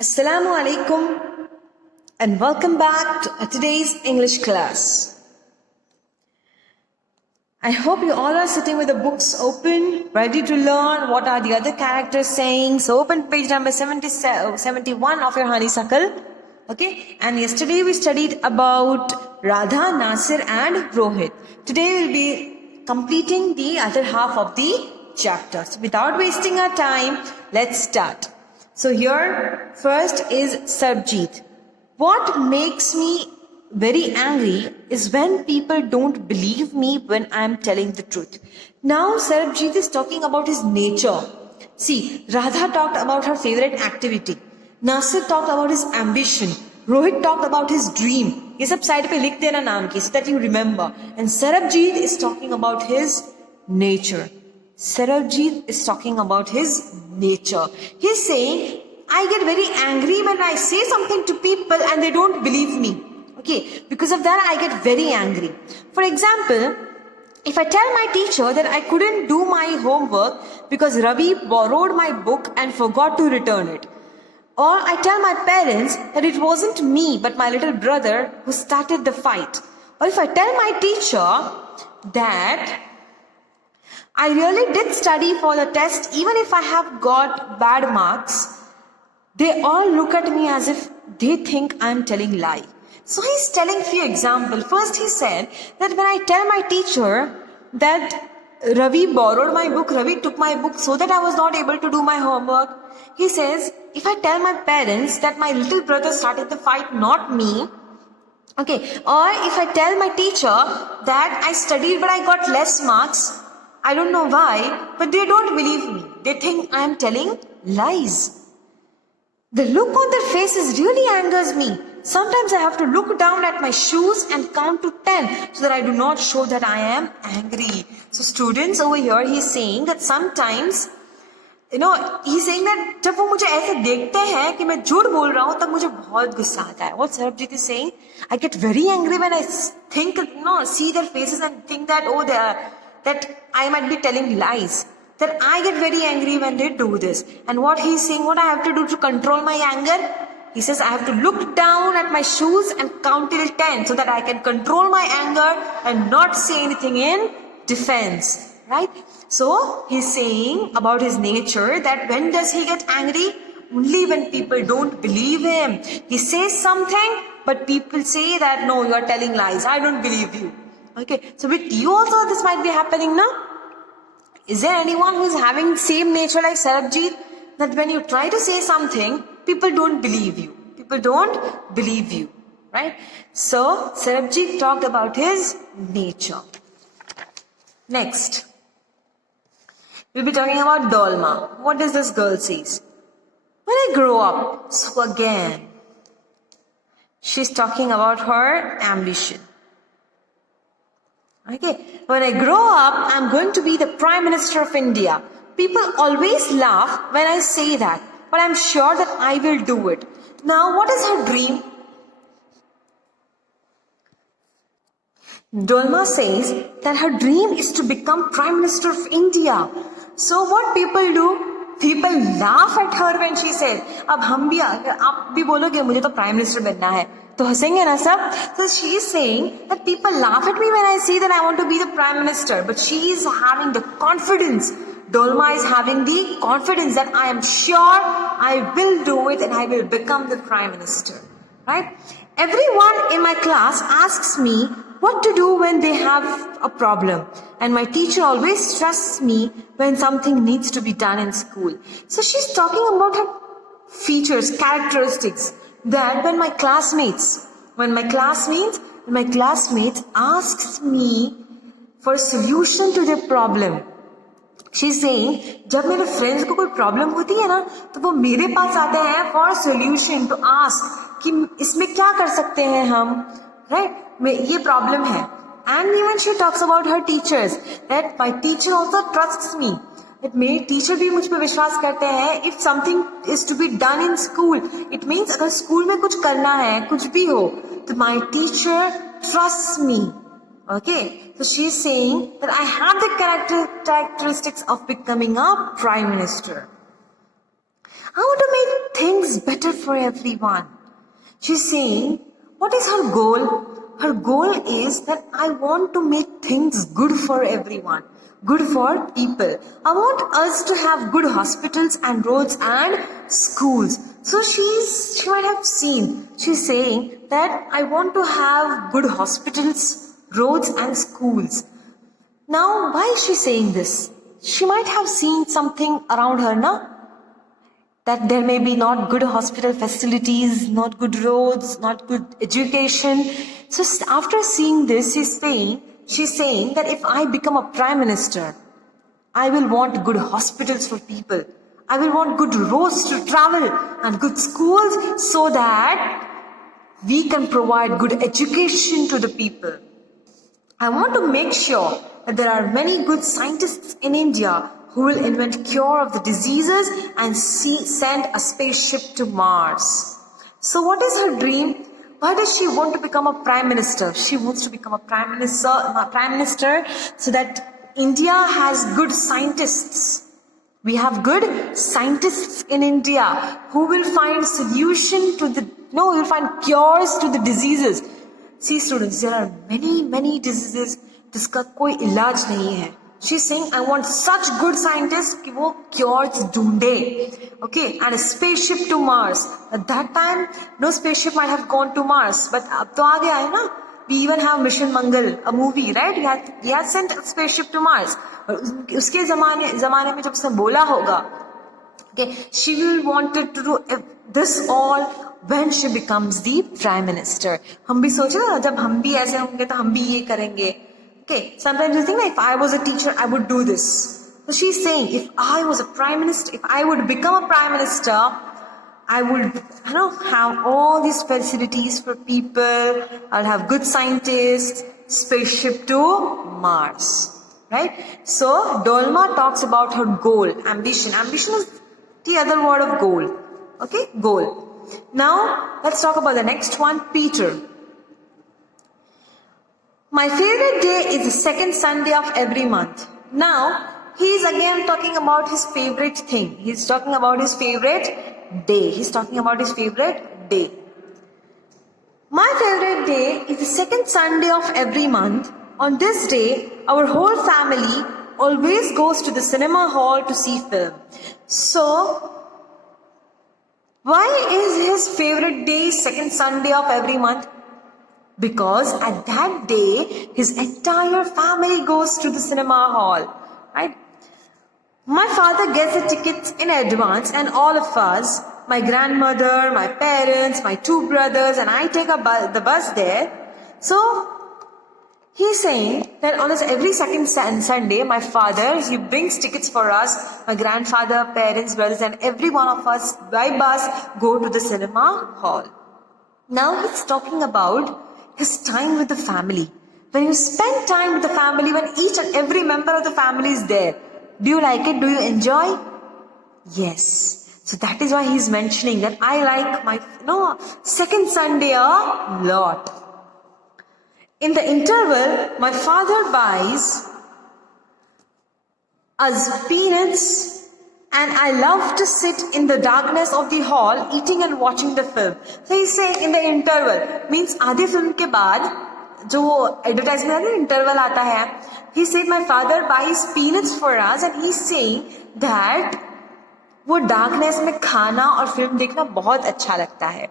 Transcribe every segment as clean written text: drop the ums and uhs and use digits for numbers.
Assalamu alaikum and welcome back to today's English class. I hope you all are sitting with the books open, ready to learn what are the other characters saying. So open page number 71 of your honeysuckle. Okay, and yesterday we studied about Radha, Nasir and Rohit. Today we'll be completing the other half of the chapter. So without wasting our time, let's start. So here first is Sarabjit. What makes me very angry is when people don't believe me when I am telling the truth. Now Sarabjit is talking about his nature. See, Radha talked about her favorite activity. Nasir talked about his ambition. Rohit talked about his dream. ये सब side पे लिख देना नाम की so that you remember. And Sarabjit is talking about his nature. Sarabjit is talking about his nature. He's saying, I get very angry when I say something to people and they don't believe me. Okay, because of that I get very angry. For example, if I tell my teacher that I couldn't do my homework because Ravi borrowed my book and forgot to return it. Or I tell my parents that it wasn't me but my little brother who started the fight. Or if I tell my teacher that I really did study for the test even if I have got bad marks, they all look at me as if they think I am telling lie. So he's telling few examples. First he said that when I tell my teacher that Ravi borrowed my book, Ravi took my book so that I was not able to do my homework. He says, if I tell my parents that my little brother started the fight, not me, okay, or if I tell my teacher that I studied but I got less marks, I don't know why, but they don't believe me. They think I am telling lies. The look on their faces really angers me. Sometimes I have to look down at my shoes and count to 10 so that I do not show that I am angry. So students, over here he's saying that sometimes, he's saying that जब वो मुझे ऐसे देखते हैं कि मैं झूठ बोल रहा हूँ तब मुझे बहुत गुस्सा आता है. What Sarabjit is saying, I get very angry when I think, see their faces and think that that I might be telling lies. That I get very angry when they do this. And what he's saying, what I have to do to control my anger? He says, I have to look down at my shoes and count till 10 so that I can control my anger and not say anything in defense. Right? So, he's saying about his nature that when does he get angry? Only when people don't believe him. He says something, but people say that, no, you are telling lies. I don't believe you. Okay, so with you also this might be happening now. Is there anyone who is having same nature like Sarabjit? That when you try to say something, people don't believe you. People don't believe you. Right? So, Sarabjit talked about his nature. Next. We'll be talking about Dolma. What does this girl say? When I grow up, so again. She's talking about her ambition. Okay, when I grow up, I'm going to be the Prime Minister of India. People always laugh when I say that, but I'm sure that I will do it. Now, what is her dream? Dolma says that her dream is to become Prime Minister of India. So what people do? People laugh at her when she said, अब हम भी आप भी बोलोगे मुझे तो Prime Minister बनना है तो हंसेंगे ना सब. So she is saying that people laugh at me when I say that I want to be the Prime Minister, but she is having the confidence. Dolma is having the confidence that I am sure I will do it and I will become the Prime Minister. Right? Everyone in my class asks me what to do when they have a problem. And my teacher always trusts me when something needs to be done in school. So she's talking about her features, characteristics. That when my classmates asks me for a solution to their problem. She's saying, जब मेरे friends को कोई problem होती है ना, तो वो मेरे पास आते हैं for a solution to ask कि इसमें क्या कर सकते हैं हम, right? ये problem है. And even she talks about her teachers, that my teacher also trusts me. That मेरे teacher भी मुझ पे विश्वास करते हैं. If something is to be done in school, it means अगर school में कुछ करना है, कुछ भी हो, तो my teacher trusts me. Okay, so she is saying that I have the characteristics of becoming a Prime Minister. I want to make things better for everyone. She's saying, what is her goal? Her goal is that I want to make things good for everyone, good for people. I want us to have good hospitals and roads and schools. So she might have seen, she's saying that I want to have good hospitals, roads and schools. Now, why is she saying this? She might have seen something around her, no? That there may be not good hospital facilities, not good roads, not good education. So after seeing this, she's saying that if I become a prime minister, I will want good hospitals for people. I will want good roads to travel and good schools so that we can provide good education to the people. I want to make sure that there are many good scientists in India who will invent cure of the diseases and send a spaceship to Mars. So what is her dream? Why does she want to become a prime minister? She wants to become a prime minister so that India has good scientists. We have good scientists in India who will find will find cures to the diseases. See students, there are many diseases जिसका कोई इलाज नहीं है. She's saying, I want such good scientists कि वो cures ढूंढे. Okay, and a spaceship to Mars. At that time, no spaceship might have gone to Mars, but अब तो आ गया है ना. We even have Mission Mangal, a movie, right? We had sent a spaceship to Mars. उसके ज़माने में जब उसने बोला होगा, okay, she will wanted to do this all when she becomes the prime minister. हम भी सोचे ना जब हम भी ऐसे होंगे तो हम भी ये करेंगे. Okay, sometimes you think that if I was a teacher, I would do this. So she's saying, if I was a prime minister, if I would become a prime minister, I would, have all these facilities for people. I'll have good scientists, spaceship to Mars, right? So Dolma talks about her goal, ambition. Ambition is the other word of goal. Okay, goal. Now let's talk about the next one, Peter. My favorite day is the second Sunday of every month. Now, he's again talking about his favorite thing. He's talking about his favorite day. He's talking about his favorite day. My favorite day is the second Sunday of every month. On this day, our whole family always goes to the cinema hall to see film. So, why is his favorite day second Sunday of every month? Because at that day, his entire family goes to the cinema hall, right? My father gets the tickets in advance and all of us, my grandmother, my parents, my two brothers, and I take the bus there. So, he's saying that on every second Sunday, my father, he brings tickets for us, my grandfather, parents, brothers, and every one of us by bus go to the cinema hall. Now he's talking about his time with the family. When you spend time with the family, when each and every member of the family is there, do you like it? Do you enjoy? Yes. So that is why he's mentioning that I like my second Sunday a lot. In the interval, my father buys us peanuts and I love to sit in the darkness of the hall eating and watching the film. So he's saying in the interval, means आधे film के बाद जो advertisement है interval आता है. He said my father buys peanuts for us and he's saying that वो darkness में खाना और film देखना बहुत अच्छा लगता है.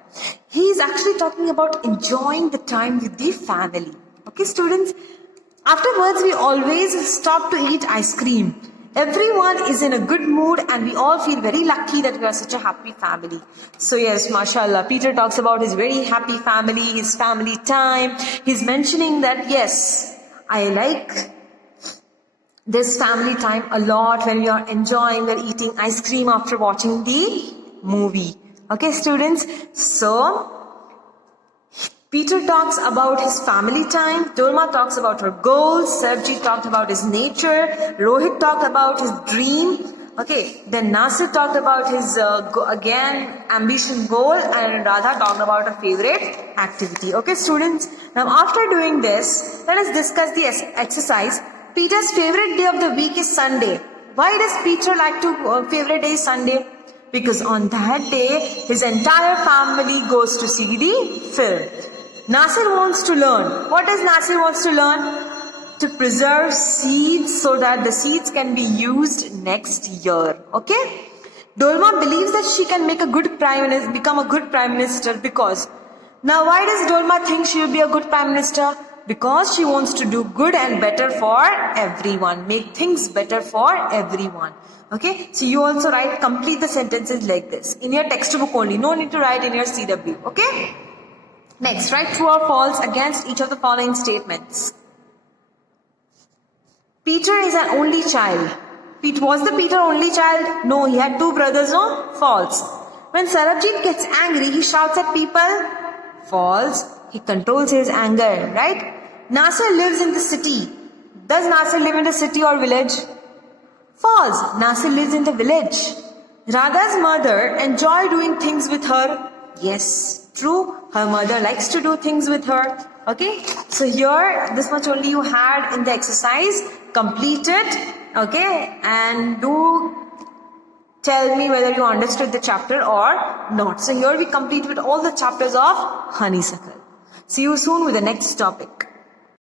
He is actually talking about enjoying the time with the family. Okay students, afterwards we always stop to eat ice cream. Everyone is in a good mood and we all feel very lucky that we are such a happy family. So yes, mashallah, Peter talks about his very happy family, his family time. He's mentioning that yes, I like this family time a lot when we are enjoying, we're eating ice cream after watching the movie. Okay students, so Peter talks about his family time, Dolma talks about her goals, Sarabjit talked about his nature, Rohit talked about his dream, okay, then Nasir talked about his, ambition goal, and Radha talked about her favorite activity. Okay students, now after doing this, let us discuss the exercise. Peter's favorite day of the week is Sunday. Why does Peter like to, favorite day is Sunday? Because on that day, his entire family goes to see the film. Nasir wants to learn. What does Nasir wants to learn? To preserve seeds so that the seeds can be used next year. Okay? Dolma believes that she can make a good become a good prime minister because. Now why does Dolma think she will be a good prime minister? Because she wants to do good and better for everyone. Make things better for everyone. Okay? So you also complete the sentences like this. In your textbook only. No need to write in your CW. Okay? Next, write true or false against each of the following statements. Peter is an only child. Was the Peter only child? No, he had two brothers, no? False. When Sarabjit gets angry, he shouts at people? False. He controls his anger, right? Nasir lives in the city. Does Nasir live in the city or village? False. Nasir lives in the village. Radha's mother enjoy doing things with her? Yes. True. Her mother likes to do things with her. Okay. So here, this much only you had in the exercise. Complete it. Okay. And do tell me whether you understood the chapter or not. So here we complete with all the chapters of Honeysuckle. See you soon with the next topic.